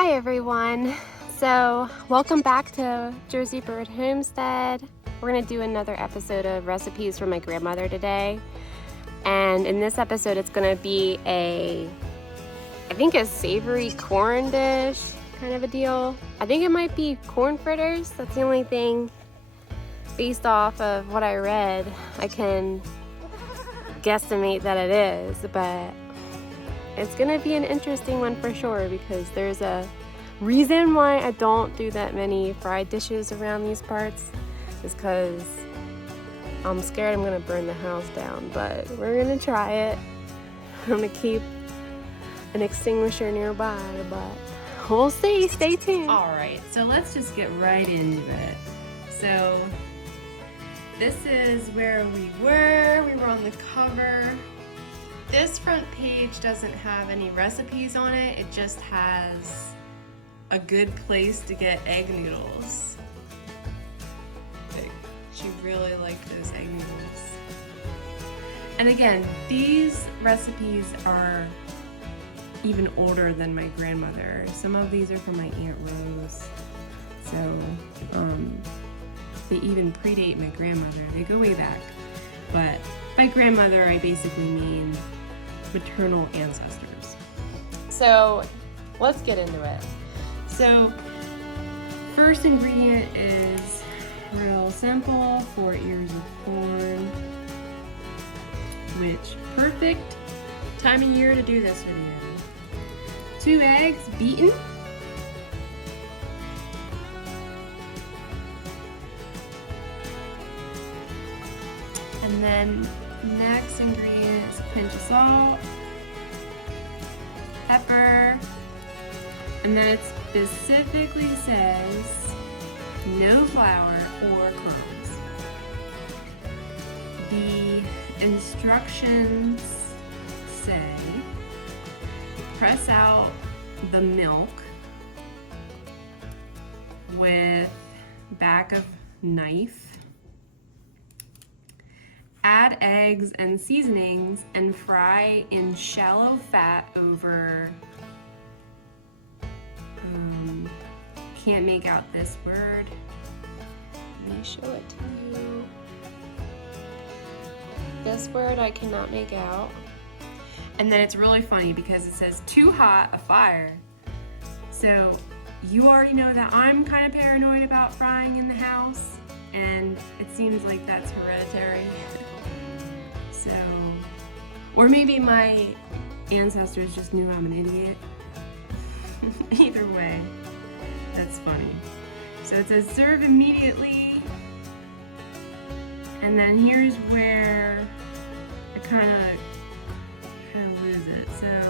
Hi everyone. So welcome back to Jersey Bird Homestead. We're gonna do another episode of recipes from my grandmother today. And in this episode it's gonna be I think a savory corn dish kind of a deal. I think it might be corn fritters. That's the only thing based off of what I read I can guesstimate that it is, but it's gonna be an interesting one for sure because there's a reason why I don't do that many fried dishes around these parts is because I'm scared I'm gonna burn the house down, but we're gonna try it. I'm gonna keep an extinguisher nearby, but we'll see. Stay tuned. All right, so let's just get right into it. So this is where we were on the cover. This front page doesn't have any recipes on it. It just has a good place to get egg noodles. Like, she really liked those egg noodles. And again, these recipes are even older than my grandmother. Some of these are from my Aunt Rose. So they even predate my grandmother. They go way back. But by grandmother, I basically mean maternal ancestors. So let's get into it. So first ingredient is real simple, 4 ears of corn, which perfect time of year to do this video. 2 eggs beaten. And then next ingredient is a pinch of salt, pepper, and then it specifically says no flour or crumbs. The instructions say press out the milk with back of knife. Add eggs and seasonings and fry in shallow fat over, can't make out this word. Let me show it to you. This word I cannot make out. And then it's really funny because it says too hot a fire. So you already know that I'm kind of paranoid about frying in the house, and it seems like that's hereditary. So, or maybe my ancestors just knew I'm an idiot. Either way, that's funny. So it says serve immediately, and then here's where I kind of lose it. So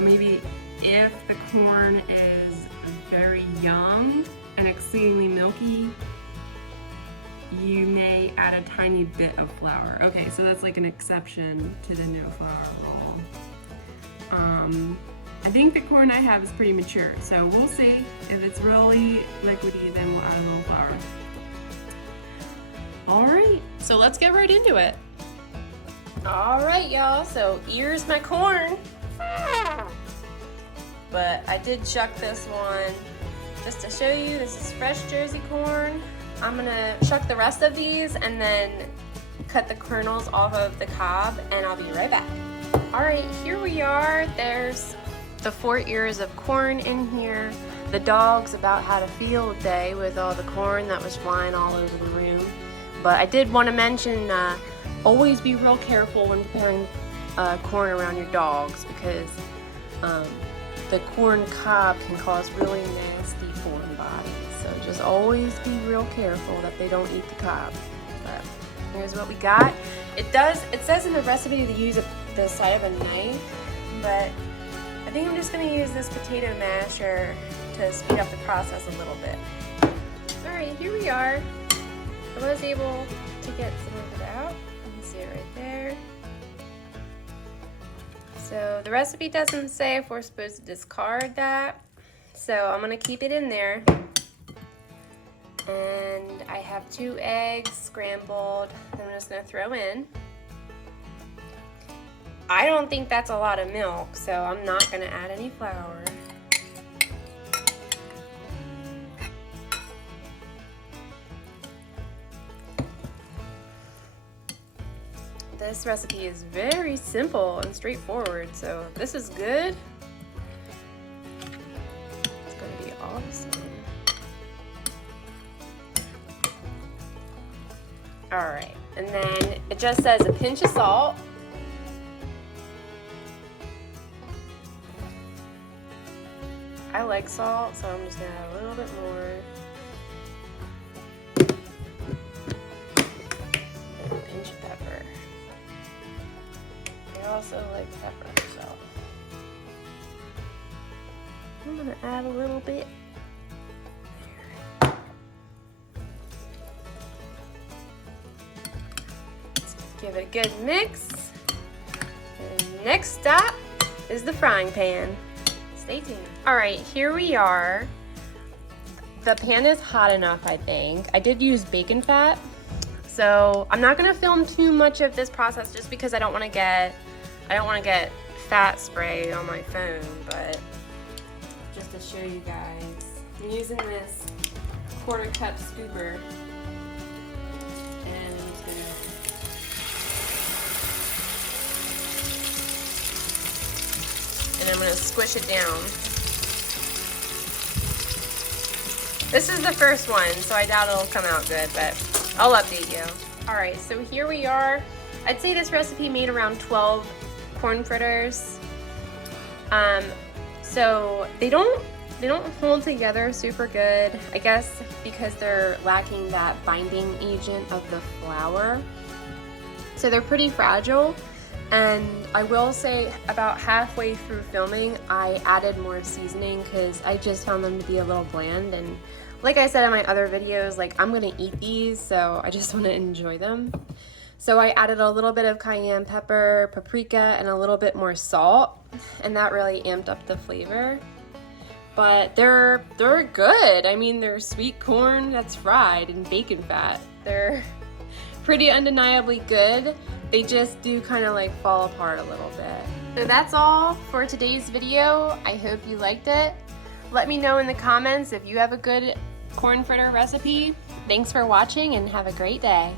maybe if the corn is very young and exceedingly milky, you may add a tiny bit of flour. Okay, so that's like an exception to the no flour rule. I think the corn I have is pretty mature, so we'll see. If it's really liquidy, then we'll add a little flour. All right, so let's get right into it. All right, y'all, so here's my corn. But I did shuck this one just to show you. This is fresh Jersey corn. I'm gonna shuck the rest of these and then cut the kernels off of the cob, and I'll be right back. All right, here we are. There's the 4 ears of corn in here. The dog's about had a field day with all the corn that was flying all over the room. But I did want to mention, always be real careful when preparing corn around your dogs, because the corn cob can cause really nasty foreign bodies. So just always be real careful that they don't eat the cob. But here's what we got. It says in the recipe to use the side of a knife, but I think I'm just gonna use this potato masher to speed up the process a little bit. All right, here we are. I was able to get some of it out. You can see it right there. So the recipe doesn't say if we're supposed to discard that, so I'm gonna keep it in there. And I have 2 eggs scrambled that I'm just gonna throw in. I don't think that's a lot of milk, so I'm not gonna add any flour. This recipe is very simple and straightforward, so this is good. It's gonna be awesome. All right, and then it just says a pinch of salt. I like salt, so I'm just gonna add a little bit more. And a pinch of pepper. I also like pepper, so I'm gonna add a little bit. Let's give it a good mix. And next stop is the frying pan. Stay tuned. All right, here we are. The pan is hot enough, I think. I did use bacon fat, so I'm not gonna film too much of this process just because I don't want to get fat spray on my phone. But just to show you guys, I'm using this 1/4 cup scooper, and I'm just gonna squish it down. This is the first one, so I doubt it'll come out good, but I'll update you. All right, so here we are. I'd say this recipe made around 12 corn fritters. So they don't hold together super good, I guess because they're lacking that binding agent of the flour. So they're pretty fragile. And I will say about halfway through filming, I added more seasoning because I just found them to be a little bland. And like I said in my other videos, like I'm gonna eat these, so I just want to enjoy them. So I added a little bit of cayenne pepper, paprika, and a little bit more salt, and that really amped up the flavor. But they're good. I mean, they're sweet corn that's fried in bacon fat. They're pretty undeniably good. They just do kind of like fall apart a little bit. So that's all for today's video. I hope you liked it. Let me know in the comments if you have a good corn fritter recipe. Thanks for watching and have a great day.